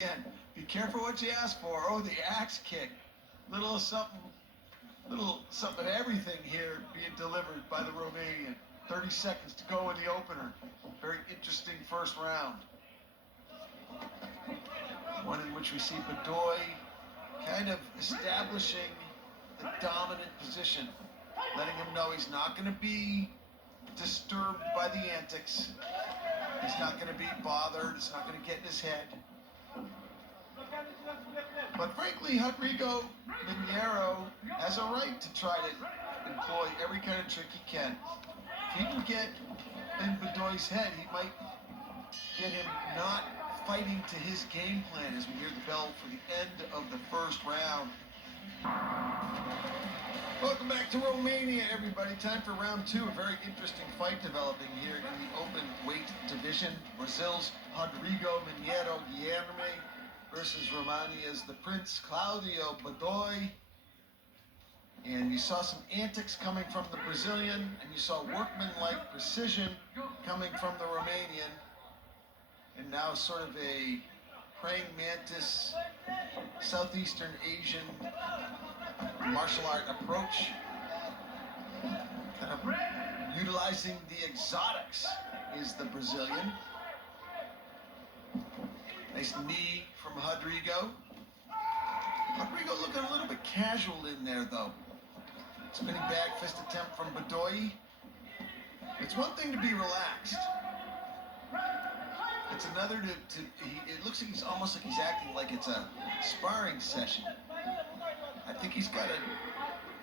Again, be careful what you ask for. Oh, the axe kick. Little something of everything here being delivered by the Romanian. 30 seconds to go in the opener. Very interesting first round. One in which we see Adoi kind of establishing the dominant position, letting him know he's not going to be disturbed by the antics. He's not going to be bothered. It's not going to get in his head. But frankly, Rodrigo Mineiro has a right to try to employ every kind of trick he can. If he can get in Adoi's head, he might get him not fighting to his game plan as we hear the bell for the end of the first round. Welcome back to Romania, everybody. Time for round two. A very interesting fight developing here in the open weight division. Brazil's Rodrigo Mineiro Guilherme versus Romania's the Prince Claudiū Adoi. And you saw some antics coming from the Brazilian, and you saw workmanlike precision coming from the Romanian. And now sort of a praying mantis, Southeastern Asian martial art approach, kind of utilizing the exotics is the Brazilian. Nice knee from Rodrigo. Rodrigo looking a little bit casual in there, though. Spinning back fist attempt from Adoi. It's one thing to be relaxed. It's another it looks like he's almost like he's acting like it's a sparring session. I think he's got to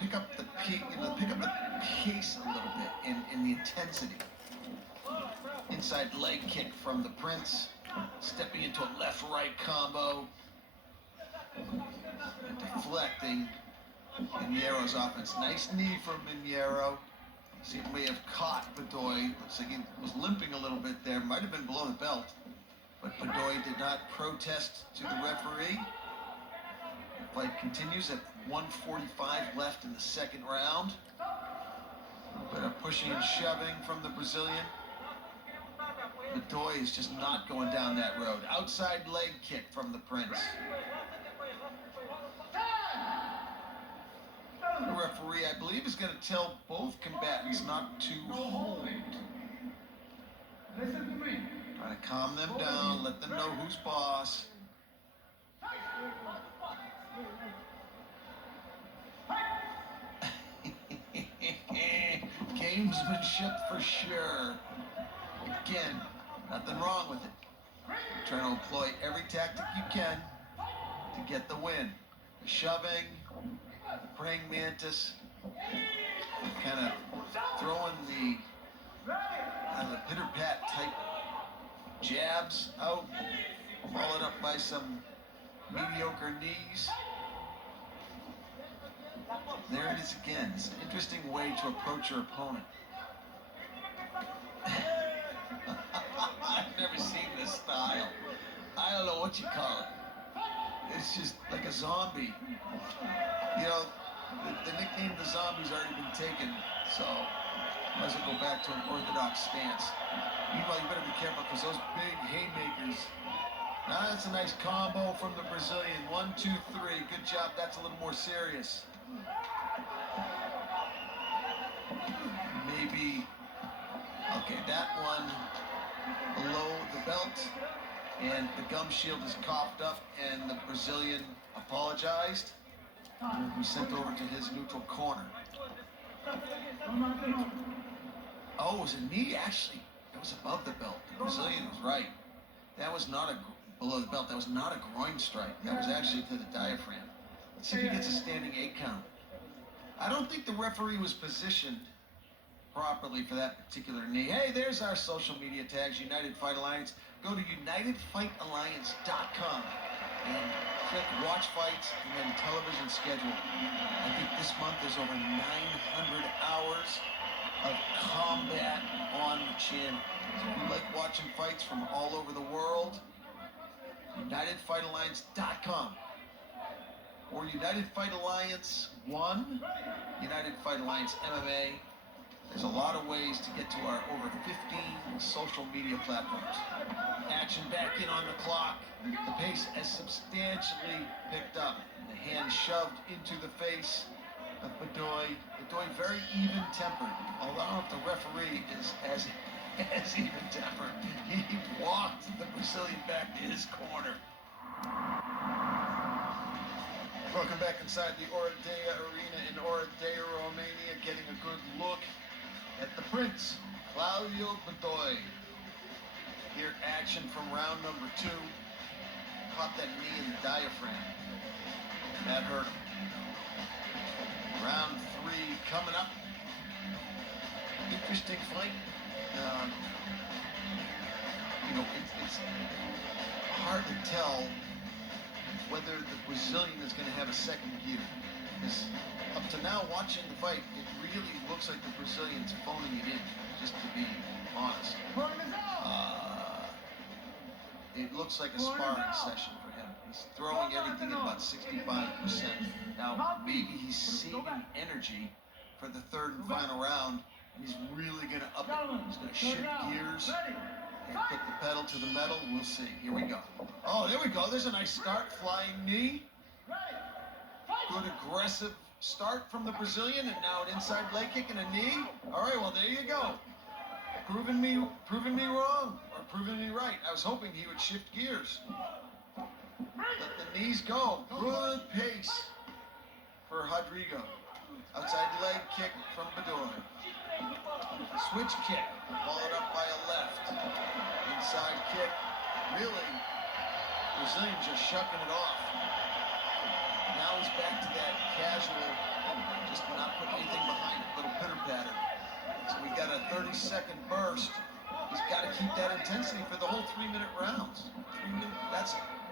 pick up the pace a little bit in the intensity. Inside leg kick from the Prince, stepping into a left-right combo, and deflecting Mineiro's offense. Nice knee from Mineiro. See, he may have caught Adoi. Looks like he was limping a little bit there. Might have been below the belt, but Adoi did not protest to the referee. The fight continues at 1:45 left in the second round. A bit of pushing and shoving from the Brazilian. Adoi is just not going down that road. Outside leg kick from the Prince. The referee, I believe, is going to tell both combatants not to hold. Trying to calm them down, let them know who's boss. Gamesmanship for sure. Again, nothing wrong with it. Trying to employ every tactic you can to get the win. The shoving, the praying mantis, kind of throwing the pitter-pat type jabs out, followed up by some mediocre knees. There it is again. It's an interesting way to approach your opponent. I've never seen this style. I don't know what you call it. It's just like a zombie. You know, the nickname the zombie's already been taken, so might as well go back to an orthodox stance. Meanwhile, you better be careful because those big haymakers. Now that's a nice combo from the Brazilian. 1, 2, 3. Good job. That's a little more serious. Maybe. Okay, that one below the belt. And the gum shield is coughed up, and the Brazilian apologized. And will be sent over to his neutral corner. Oh, it was a knee, actually. It was above the belt. The Brazilian was right. That was not below the belt. That was not a groin strike. That was actually to the diaphragm. Let's see if he gets a standing 8 count. I don't think the referee was positioned properly for that particular knee. Hey, there's our social media tags, United Fight Alliance. Go to UnitedFightAlliance.com and click Watch Fights and then Television Schedule. I think this month there's over 900 hours of combat on the channel. So if you like watching fights from all over the world, UnitedFightAlliance.com or United Fight Alliance 1, United Fight Alliance MMA, There's a lot of ways to get to our over 15 social media platforms. Action back in on the clock. The pace has substantially picked up. The hand shoved into the face of Adoi. Adoi very even-tempered, although I don't know if the referee is as even-tempered. He walked the Brazilian back to his corner. Welcome back inside the Oradea Arena in Oradea, Romania, getting a good look at the Prince, Claudiū. Here, action from round number 2. Caught that knee in the diaphragm. That hurt him. Round 3 coming up. Interesting fight. It's hard to tell whether the Brazilian is going to have a second gear. Because up to now, watching the fight, it really looks like the Brazilian's phoning it in, just to be honest. It looks like a sparring session for him. He's throwing everything at about 65%. Now, maybe he's saving energy for the third and final round, and he's really going to up it. He's going to shift gears and put the pedal to the metal. We'll see. Here we go. Oh, there we go. There's a nice start. Flying knee. Good aggressive start from the Brazilian, and now an inside leg kick and a knee. All right, well, there you go. Proving me wrong, or proving me right. I was hoping he would shift gears. Let the knees go. Good pace for Rodrigo. Outside leg kick from Adoi. Switch kick, followed up by a left. Inside kick. Really, Brazilian just shucking it off. Now he's back to that casual, just not put anything behind it, little pitter patter. So we got a 30-second burst. He's got to keep that intensity for the whole 3-minute rounds. 3 minutes.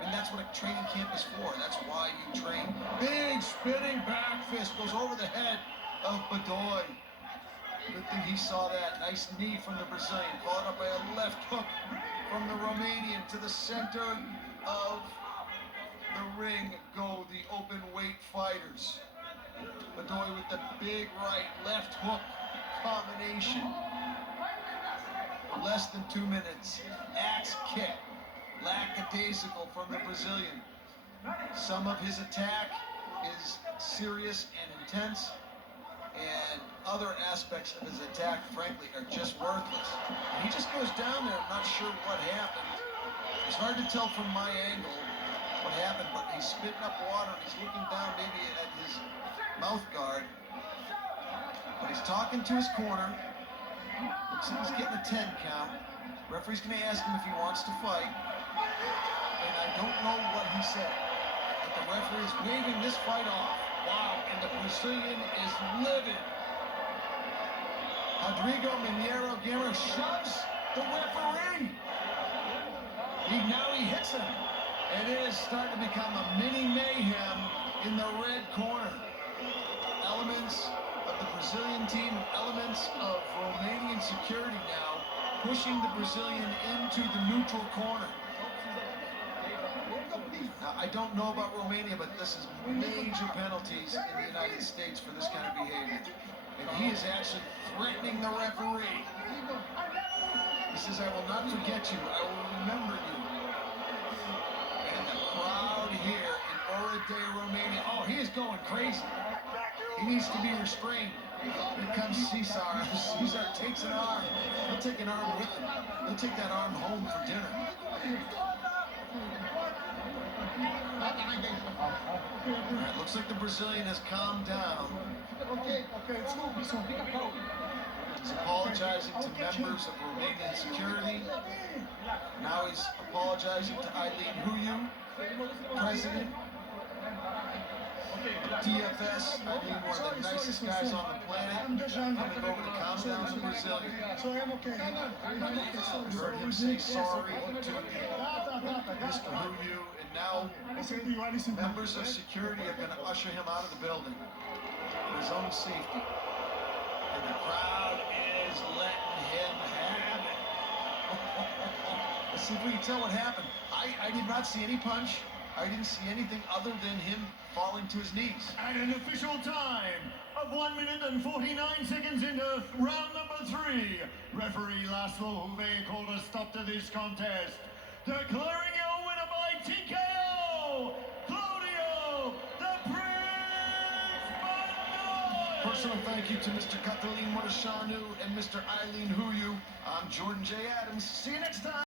That's what a training camp is for. That's why you train. Big spinning back fist goes over the head of Adoi. Good thing he saw that. Nice knee from the Brazilian, followed up by a left hook from the Romanian. To the center of the ring go the open weight fighters. Adoi with the big right, left hook combination. Less than 2 minutes. Axe kick. Lackadaisical from the Brazilian. Some of his attack is serious and intense, and other aspects of his attack, frankly, are just worthless. And he just goes down there, I'm not sure what happened. It's hard to tell from my angle what happened, but he's spitting up water and he's looking down maybe at his mouth guard. But he's talking to his corner. Looks like he's getting a 10 count. Referee's going to ask him if he wants to fight. And I don't know what he said. But the referee is waving this fight off. Wow, and the Brazilian is livid. Rodrigo Mineiro Guerra shoves the referee. Now he hits him. And it is starting to become a mini mayhem in the red corner. Elements of the Brazilian team and elements of Romanian security now pushing the Brazilian into the neutral corner. Now, I don't know about Romania, but this is major penalties in the United States for this kind of behavior. And he is actually threatening the referee. He says, I will not forget you. I will remember you. And the crowd here in Oradea, Romania, oh, he is going crazy. He needs to be restrained. Here comes Cesar. Cesar takes an arm. He'll take an arm with him. He'll take that arm home for dinner. Alright, looks like the Brazilian has calmed down. He's apologizing to members of Romanian security. Now he's apologizing to Claudiū, president. DFS, one of the nicest guys on the planet, coming over to calm down the Brazilian. We heard him say sorry to Mr. Claudiū, and now members of security are going to usher him out of the building for his own safety. And the crowd is letting him have it. Let's see if we can tell what happened. I did not see any punch. I didn't see anything other than him falling to his knees. At an official time of 1 minute and 49 seconds into round number 3, referee Laszlo Huve called a stop to this contest, declaring your winner by TKO, Claudiū, the Prince Adoi! Personal thank you to Mr. Katalin Murashanu and Mr. Eileen Huyu. I'm Jordan J. Adams. See you next time.